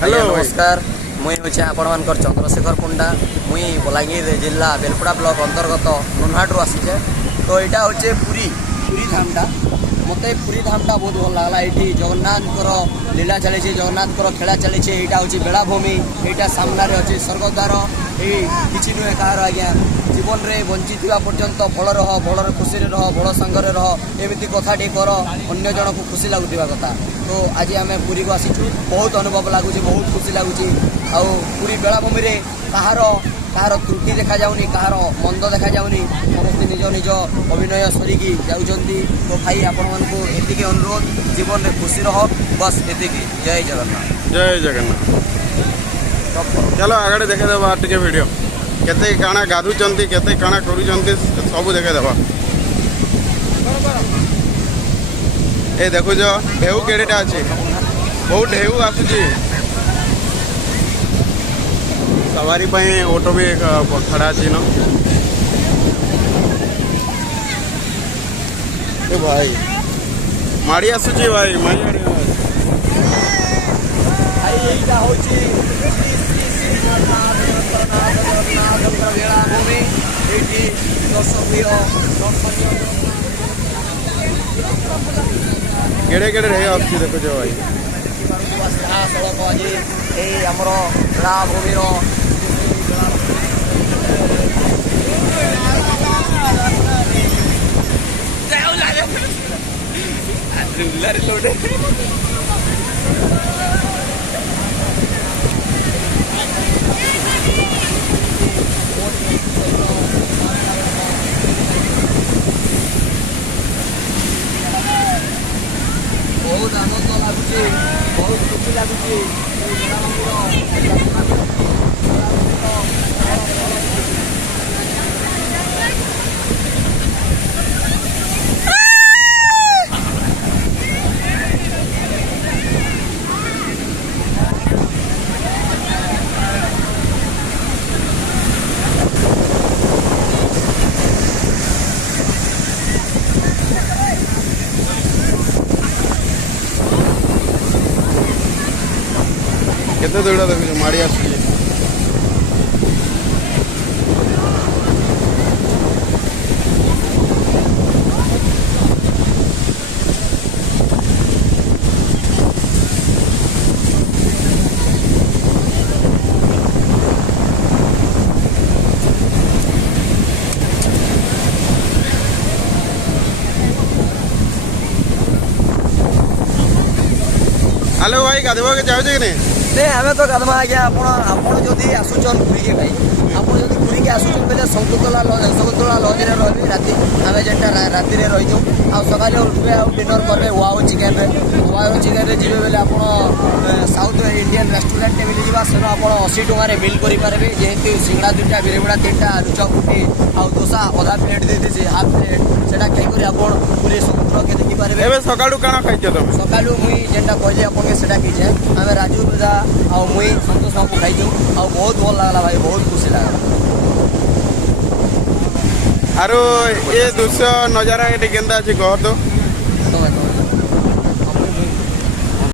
Hello नमस्कार मुई हूँ आपण मान चंद्रशेखर पंडा मुई बलांगीर जिला बेलपड़ा ब्लॉक अंतर्गत नुनहाटू आसीचे। तो यहाँ हूँ पुरी पुरी धामटा मत पुरी धामटा बहुत भल लगला। ये जगन्नाथ लीला चली जगन्नाथ खेला चली यहाँ हूँ बेलाभूमि यहाँ सामने अच्छे स्वर्गद्वार ये नुहे कहार आज्ञा जीवन में बंची पर्यंत भल रह भल खुशी रह भल सांगरे रह एमती कथाटी कर अन्य जन को खुशी लगुवा कथा। तो आज आम पुरी को आसीचु बहुत अनुभव लगुच बहुत खुशी लगुच। पुरी बेलाभूमि में कहार कहार त्रुटि देखा जाऊनी कहार मंद देखा जाऊनी समस्त निज निज अभिनय सरिकी जाउछंती। तो भाई आपण मानकु एतिके अनुरोध जीवन में खुशी रह बस एतिके। जय जगन्नाथ जय जगन्नाथ। चलो आगे देखे देवा टिके वीडियो केते काना गाधुचंती केते काना करूचंती सब देखे देवा। ए देखो जो ढेउ केडेटा अछि बहुत ढेउ आसुची सवारी पाई ऑटो भी खड़ा अछि न। ए भाई माड़ी आसुची भाई माड़ी एटा होची बेलाभूमि एटी दर्शकीय दर्शनीय केड़े केड़े रहे आसुची देखो जो भाई सड़क आज ये आमर बेलाभूमि बहुत आनंद लगुच बहुत खुशी लगुच। केते दूर देखो माड़ी आसुची हेलो भाई गाधवा के जाओ कि नहीं नहीं आम तो गाधमा आज्ञा आपड़ी आसुचन पुरी के भाई आपड़ जब पुरी के आसुचन बेले शकुंतला लज रही राति आम जेटा राति रहीचु आ सका उठे आ डिनर करेंगे वाओ चिकेन जी बेले आप साउथ इंडियन रेस्टोरेंट मिल जावा सेन आप 80 टकर मिल करेंगे जेहेतु सिंगड़ा 2टा बिरेबड़ा 3टा आलुचप गुटी आ डोसा अधा प्लेट देती हाफ प्लेट से खाई आप पुरी समुद्र के देखिपारे। सका खाई सका मुई जेनटा कहली आपके सेटा कीचे आम राजू दादा आ मुई सतोष बाबू खाइचु आ बहुत भल लगला भाई बहुत खुशी लगला। आरो ये दृश्य नजारा ये केंदा अछि कह तो